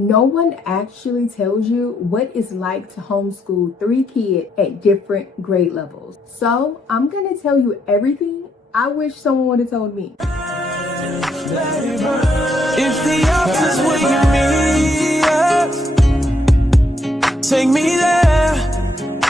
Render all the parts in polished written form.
No one actually tells you what it's like to homeschool 3 kids at different grade levels. So I'm gonna tell you everything I wish someone would have told me. If the office where you meet us, take me there,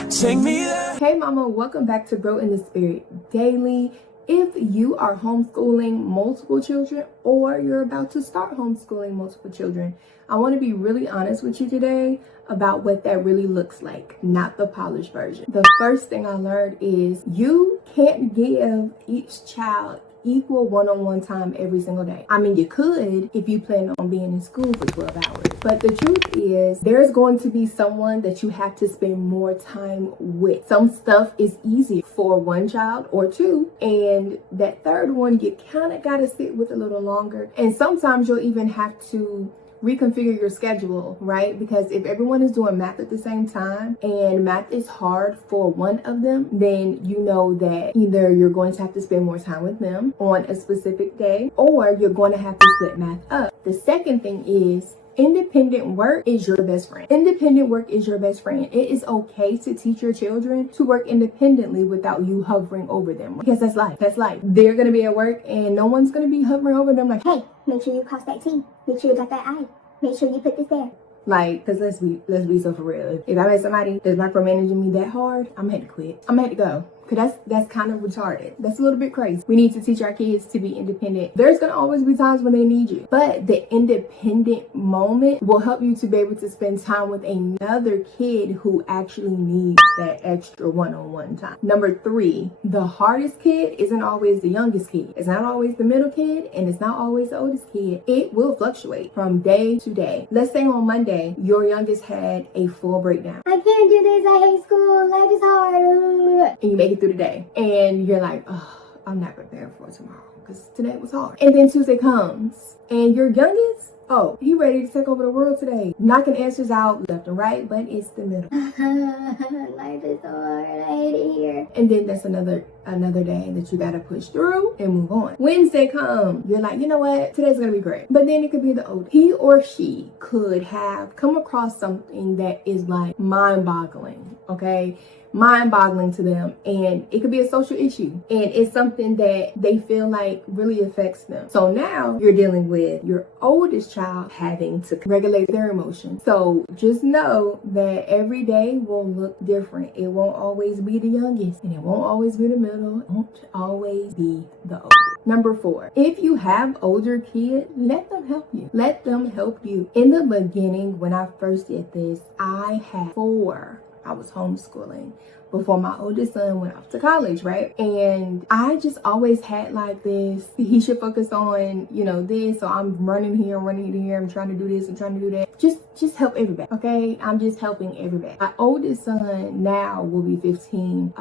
take me there. Hey mama, welcome back to Grow in the Spirit Daily. If you are homeschooling multiple children or you're about to start homeschooling multiple children, I want to be really honest with you today about what that really looks like, not the polished version. The first thing I learned is you can't give each child equal one-on-one time every single day. I mean, you could if you plan on being in school for 12 hours. But the truth is there's going to be someone that you have to spend more time with. Some stuff is easy for one child or two, and that third one you kind of got to sit with a little longer. And sometimes you'll even have to reconfigure your schedule, right? Because if everyone is doing math at the same time and math is hard for one of them, then you know that either you're going to have to spend more time with them on a specific day or you're going to have to split math up. The second thing is independent work is your best friend. Independent work is your best friend. It is okay to teach your children to work independently without you hovering over them. Because that's life. That's life. They're going to be at work and no one's going to be hovering over them like, hey, make sure you cross that T. Make sure you got that I. Make sure you put this there. Like, cause let's be so for real. If I met somebody that's micromanaging me that hard, I'm gonna have to quit. I'm gonna have to go. Cause that's kind of retarded. That's a little bit crazy. We need to teach our kids to be independent. There's gonna always be times when they need you, but the independent moment will help you to be able to spend time with another kid who actually needs that extra one-on-one time. Number 3, the hardest kid isn't always the youngest kid. It's not always the middle kid, and it's not always the oldest kid. It will fluctuate from day to day. Let's say on Monday, your youngest had a full breakdown. I can't do this. I hate school. Life is hard. And you make it through the day and you're like, oh, I'm not prepared for tomorrow because today was hard. And then Tuesday comes and your youngest, oh, he ready to take over the world today, knocking answers out left and right, but it's the middle. Life is so hard. I hate it here. And then that's another day that you gotta push through and move on. Wednesday comes, you're like, you know what, today's gonna be great. But then it could be the old. He or she could have come across something that is like mind-boggling, okay? Mind-boggling to them, and it could be a social issue and it's something that they feel like really affects them. So now you're dealing with your oldest child having to regulate their emotions. So just know that every day will look different. It won't always be the youngest and it won't always be the middle. It won't always be the oldest. Number 4, if you have older kids, let them help you. Let them help you. In the beginning, when I first did this, I had 4. I was homeschooling before my oldest son went off to college, right? And I just always had like this, he should focus on, you know, this, so I'm running here, I'm trying to do this, I'm trying to do that. Just help everybody, okay? I'm just helping everybody. My oldest son now will be 15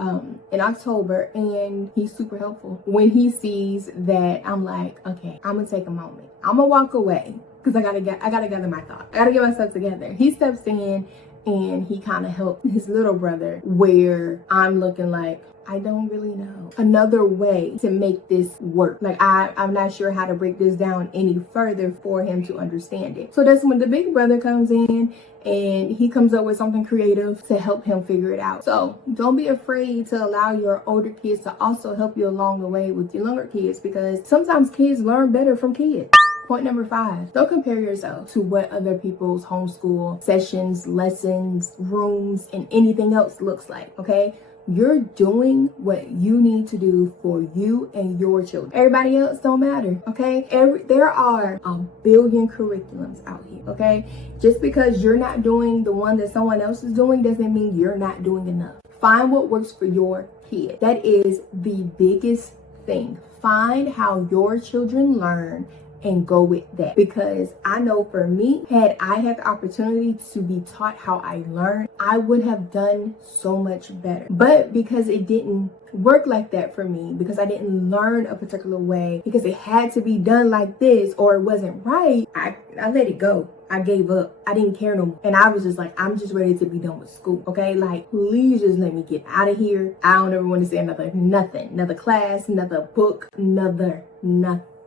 in October, and he's super helpful. When he sees that, I'm like, okay, I'm gonna take a moment. I'm gonna walk away because I gotta gather my thoughts. I gotta get myself together. He steps in and he kind of helped his little brother, where I'm looking like, I don't really know another way to make this work. Like I'm not sure how to break this down any further for him to understand it. So that's when the big brother comes in and he comes up with something creative to help him figure it out. So don't be afraid to allow your older kids to also help you along the way with your younger kids, because sometimes kids learn better from kids. Point number 5, don't compare yourself to what other people's homeschool sessions, lessons, rooms, and anything else looks like, okay? You're doing what you need to do for you and your children. Everybody else don't matter, okay? There are a billion curriculums out here, okay? Just because you're not doing the one that someone else is doing doesn't mean you're not doing enough. Find what works for your kid. That is the biggest thing. Find how your children learn and go with that, because I know for me, had I had the opportunity to be taught how I learned, I would have done so much better. But because it didn't work like that for me, because I didn't learn a particular way, because it had to be done like this or it wasn't right, I let it go. I gave up. I didn't care no more. And I was just like, I'm just ready to be done with school. Okay? Like, please just let me get out of here. I don't ever want to say another class, another book, nothing.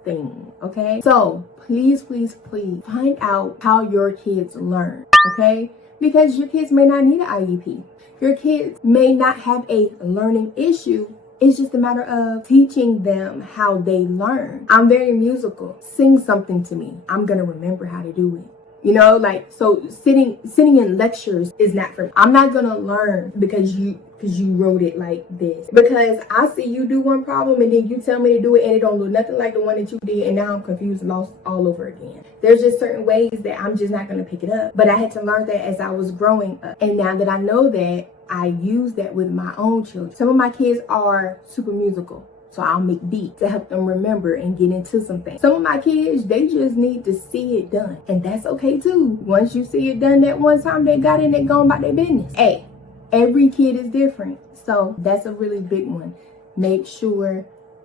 thing, okay? So please, please, please find out how your kids learn, okay? Because your kids may not need an IEP. Your kids may not have a learning issue. It's just a matter of teaching them how they learn. I'm very musical. Sing something to me. I'm gonna remember how to do it. You know, like, so sitting in lectures is not for me. I'm not gonna learn because you wrote it like this. Because I see you do one problem and then you tell me to do it and it don't look nothing like the one that you did, and now I'm confused and lost all over again. There's just certain ways that I'm just not gonna pick it up. But I had to learn that as I was growing up. And now that I know that, I use that with my own children. Some of my kids are super musical, so I'll make beats to help them remember and get into something. Some of my kids, they just need to see it done, and that's okay too. Once you see it done that one time, they got it and they gone about their business. Hey, every kid is different, so that's a really big one. Make sure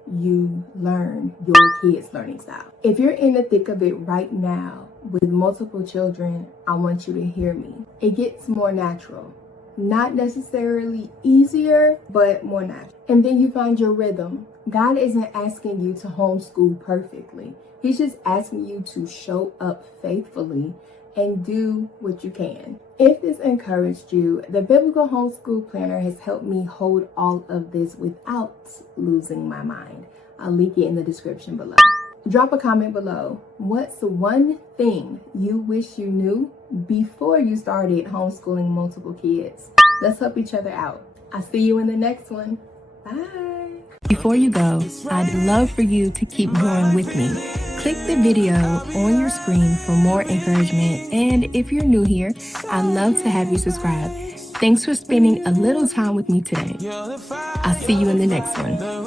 you learn your kids' learning style. If you're in the thick of it right now with multiple children, I want you to hear me. It gets more natural. Not necessarily easier, but more natural. And then you find your rhythm. God isn't asking you to homeschool perfectly. He's just asking you to show up faithfully and do what you can. If this encouraged you, the Biblical Homeschool Planner has helped me hold all of this without losing my mind. I'll link it in the description below. Drop a comment below. What's one thing you wish you knew before you started homeschooling multiple kids? Let's help each other out. I'll see you in the next one. Bye. Before you go, I'd love for you to keep growing with me. Click the video on your screen for more encouragement. And if you're new here, I'd love to have you subscribe. Thanks for spending a little time with me today. I'll see you in the next one.